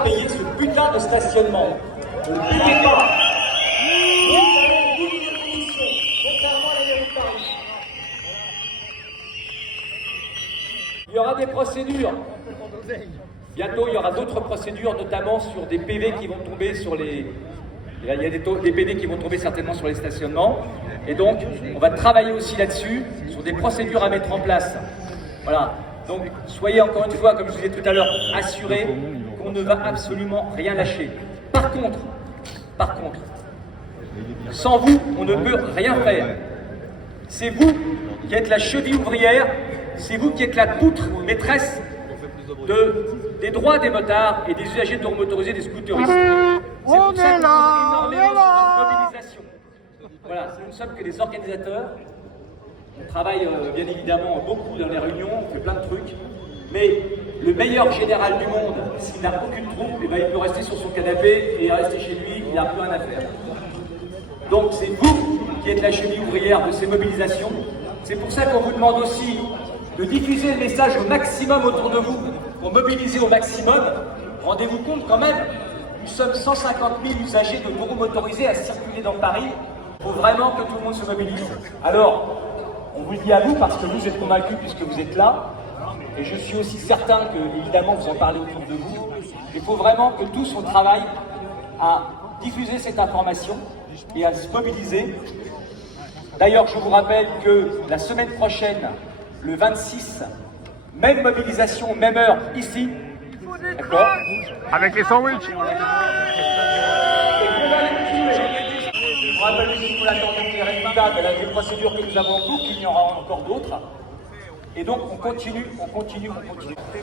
pas payer ce putain de stationnement. Ne le payez pas. Nous allons bouger les conditions, contrairement à la mairie de Paris. Il y aura des procédures. Bientôt, il y aura d'autres procédures, notamment sur des PV qui vont tomber sur les... Il y a des PV qui vont tomber certainement sur les stationnements. Et donc, on va travailler aussi là-dessus, sur des procédures à mettre en place. Voilà. Donc, soyez encore une fois, comme je vous disais tout à l'heure, assurés qu'on ne va absolument rien lâcher. Par contre, sans vous, on ne peut rien faire. C'est vous qui êtes la cheville ouvrière, c'est vous qui êtes la poutre maîtresse des droits des motards et des usagers de motorisés, des scooteristes. C'est pour ça qu'on compte énormément sur notre mobilisation. Voilà, nous ne sommes que des organisateurs. On travaille bien évidemment beaucoup dans les réunions, on fait plein de trucs. Mais le meilleur général du monde, s'il n'a aucune troupe, eh ben, il peut rester sur son canapé et rester chez lui, il n'a plus rien à faire. Donc c'est vous qui êtes la cheville ouvrière de ces mobilisations. C'est pour ça qu'on vous demande aussi de diffuser le message au maximum autour de vous, pour mobiliser au maximum. Rendez-vous compte quand même, nous sommes 150 000 usagers de roues motorisés à circuler dans Paris. Il faut vraiment que tout le monde se mobilise. Alors, on vous le dit à vous parce que vous êtes convaincus puisque vous êtes là. Et je suis aussi certain que, évidemment, vous en parlez autour de vous. Il faut vraiment que tous on travaille à diffuser cette information et à se mobiliser. D'ailleurs, je vous rappelle que la semaine prochaine, le 26, même mobilisation, même heure, ici. D'accord ? Avec les sandwichs. On rappelle aussi pour la candidature avec les procédures que nous avons en cours, qu'il y en aura encore d'autres. Et donc on continue.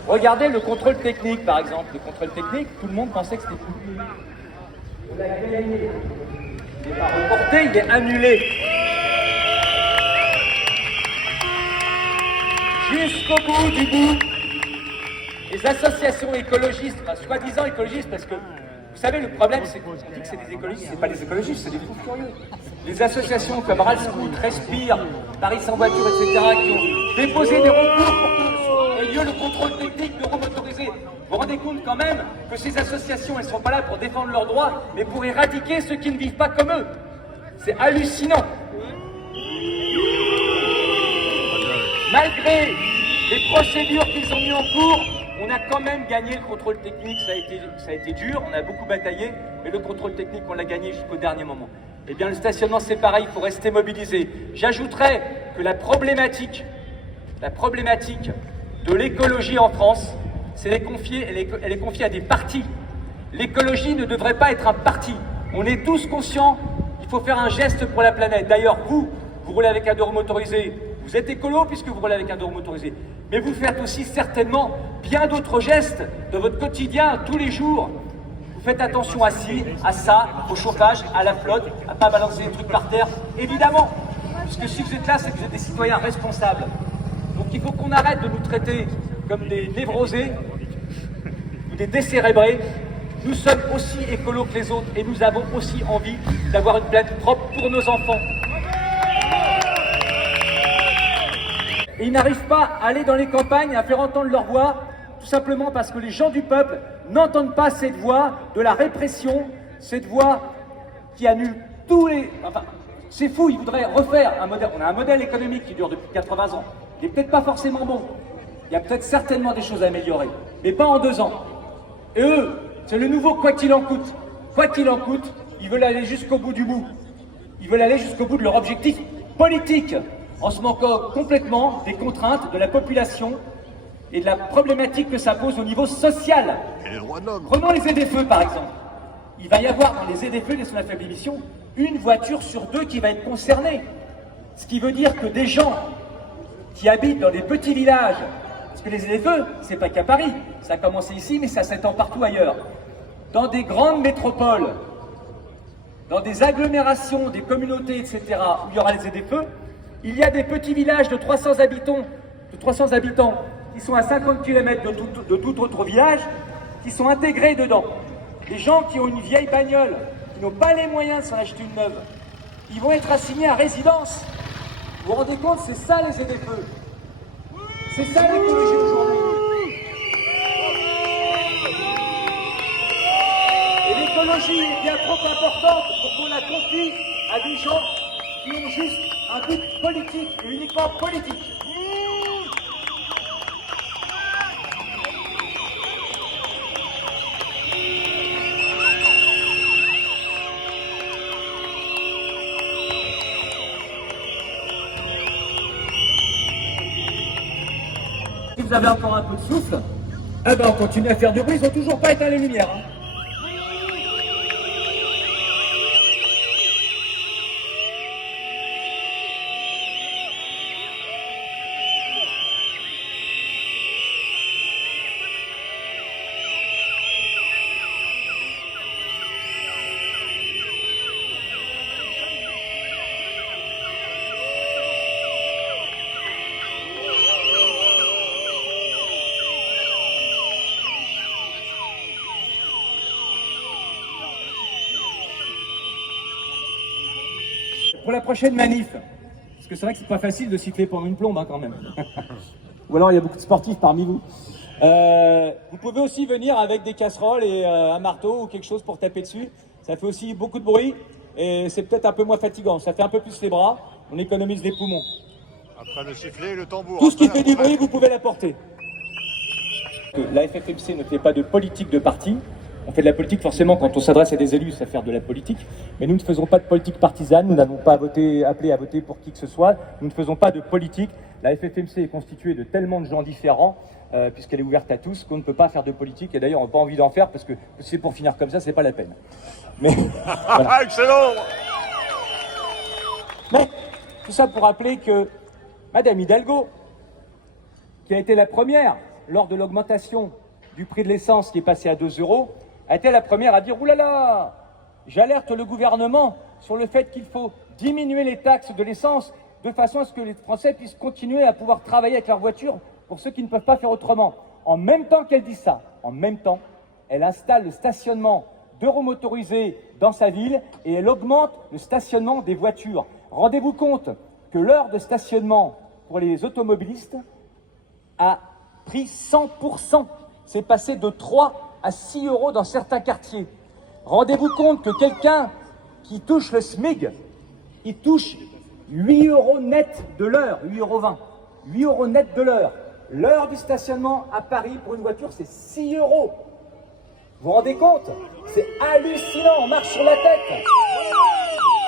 Regardez le contrôle technique par exemple. Le contrôle technique, tout le monde pensait que c'était plus. On a gagné. Il n'est pas reporté, il est annulé. Jusqu'au bout du bout, les associations écologistes, enfin, soi-disant écologistes, parce que vous savez, le problème, c'est qu'on dit que c'est des écologistes, c'est pas des écologistes, c'est des fous furieux. Les associations comme Ralscoot, Respire, Paris sans voiture, etc., qui ont déposé des recours pour que ait lieu le contrôle technique de roues motorisées. Vous vous rendez compte quand même que ces associations, elles ne sont pas là pour défendre leurs droits, mais pour éradiquer ceux qui ne vivent pas comme eux. C'est hallucinant. Malgré les procédures qu'ils ont mis en cours, on a quand même gagné le contrôle technique, ça a été dur, on a beaucoup bataillé, mais le contrôle technique, on l'a gagné jusqu'au dernier moment. Eh bien, le stationnement, c'est pareil, il faut rester mobilisé. J'ajouterais que la problématique de l'écologie en France, elle est confiée à des partis. L'écologie ne devrait pas être un parti. On est tous conscients, il faut faire un geste pour la planète. D'ailleurs, vous roulez avec un dos motorisé, vous êtes écolo puisque vous roulez avec un dos motorisé. Mais vous faites aussi certainement bien d'autres gestes de votre quotidien, tous les jours. Vous faites attention à ci, à ça, au chauffage, à la flotte, à ne pas balancer des trucs par terre, évidemment. Puisque si vous êtes là, c'est que vous êtes des citoyens responsables. Donc il faut qu'on arrête de nous traiter comme des névrosés ou des décérébrés. Nous sommes aussi écolos que les autres et nous avons aussi envie d'avoir une planète propre pour nos enfants. Et ils n'arrivent pas à aller dans les campagnes, à faire entendre leur voix, tout simplement parce que les gens du peuple n'entendent pas cette voix de la répression, cette voix qui annule tous les... Enfin, c'est fou, ils voudraient refaire un modèle. On a un modèle économique qui dure depuis 80 ans. Il n'est peut-être pas forcément bon. Il y a peut-être certainement des choses à améliorer, mais pas en 2 ans. Et eux, c'est le nouveau quoi qu'il en coûte. Quoi qu'il en coûte, ils veulent aller jusqu'au bout du bout. Ils veulent aller jusqu'au bout de leur objectif politique, en se manquant complètement des contraintes de la population et de la problématique que ça pose au niveau social. Prenons les ZFE par exemple. Il va y avoir dans les ZFE, les zones à faible émission, 1 voiture sur 2 qui va être concernée. Ce qui veut dire que des gens qui habitent dans des petits villages, parce que les ZFE, c'est pas qu'à Paris, ça a commencé ici mais ça s'étend partout ailleurs. Dans des grandes métropoles, dans des agglomérations, des communautés, etc., où il y aura les ZFE, il y a des petits villages de 300 habitants qui sont à 50 km de tout autre village, qui sont intégrés dedans. Les gens qui ont une vieille bagnole, qui n'ont pas les moyens de s'en acheter une neuve, ils vont être assignés à résidence. Vous vous rendez compte, c'est ça les ZFE. C'est ça l'écologie aujourd'hui. l'écologie est bien trop importante pour qu'on la confie à des gens qui ont juste un but politique et uniquement politique. Si vous avez encore un peu de souffle, eh ben on continue à faire du bruit, ils n'ont toujours pas éteint les lumières. Hein. Pour la prochaine manif, parce que c'est vrai que c'est pas facile de siffler pendant une plombe hein, quand même. Ou alors il y a beaucoup de sportifs parmi vous. Vous pouvez aussi venir avec des casseroles et un marteau ou quelque chose pour taper dessus. Ça fait aussi beaucoup de bruit et c'est peut-être un peu moins fatigant. Ça fait un peu plus les bras, on économise les poumons. Après le sifflet, le tambour. Tout ce qui fait du bruit, vous pouvez l'apporter. La FFMC ne fait pas de politique de parti. On fait de la politique forcément quand on s'adresse à des élus, ça fait faire de la politique. Mais nous ne faisons pas de politique partisane, nous n'avons pas appelé à voter pour qui que ce soit. Nous ne faisons pas de politique. La FFMC est constituée de tellement de gens différents, puisqu'elle est ouverte à tous, qu'on ne peut pas faire de politique. Et d'ailleurs, on n'a pas envie d'en faire parce que si c'est pour finir comme ça, c'est pas la peine. Mais, voilà. Excellent. Mais tout ça pour rappeler que Madame Hidalgo, qui a été la première lors de l'augmentation du prix de l'essence qui est passé à 2 €, a été la première à dire « Ouh là là, j'alerte le gouvernement sur le fait qu'il faut diminuer les taxes de l'essence de façon à ce que les Français puissent continuer à pouvoir travailler avec leur voiture pour ceux qui ne peuvent pas faire autrement. » En même temps qu'elle dit ça, en même temps, elle installe le stationnement d'euromotorisés dans sa ville et elle augmente le stationnement des voitures. Rendez-vous compte que l'heure de stationnement pour les automobilistes a pris 100%. C'est passé de 3 à 6 € dans certains quartiers. Rendez-vous compte que quelqu'un qui touche le SMIG, il touche 8 € net de l'heure, 8,20 €. 8 € net de l'heure. L'heure du stationnement à Paris pour une voiture, c'est 6 €. Vous vous rendez compte? C'est hallucinant, on marche sur la tête.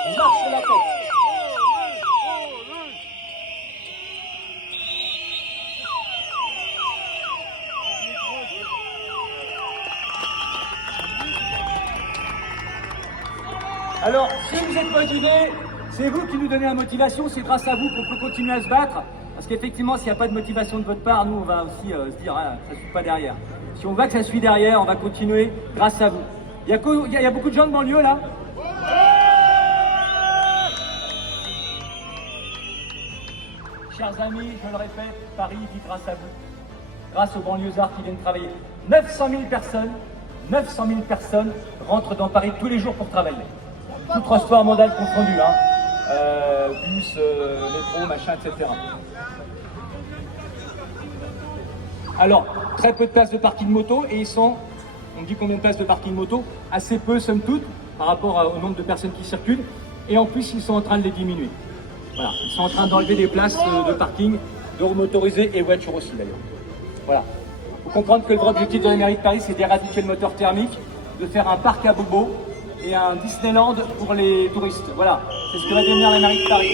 On marche sur la tête. Alors, si vous êtes motivés, c'est vous qui nous donnez la motivation, c'est grâce à vous qu'on peut continuer à se battre. Parce qu'effectivement, s'il n'y a pas de motivation de votre part, nous, on va aussi se dire, ah, ça ne suit pas derrière. Si on voit que ça suit derrière, on va continuer grâce à vous. Il y a beaucoup de gens de banlieue, là? Chers amis, je le répète, Paris vit grâce à vous. Grâce aux banlieusards qui viennent travailler. 900 000 personnes rentrent dans Paris tous les jours pour travailler. Tout transport modal confondu, hein. Bus, métro, machin, etc. Alors, très peu de places de parking moto et ils sont, on me dit combien de places de parking moto? Assez peu, somme toute, par rapport au nombre de personnes qui circulent. Et en plus, ils sont en train de les diminuer. Voilà, ils sont en train d'enlever des places de parking, de remotoriser et voitures aussi d'ailleurs. Voilà. Il faut comprendre que le vrai objectif de la mairie de Paris, c'est d'éradiquer le moteur thermique, de faire un parc à bobos et un Disneyland pour les touristes. Voilà, c'est ce que va devenir la mairie de Paris.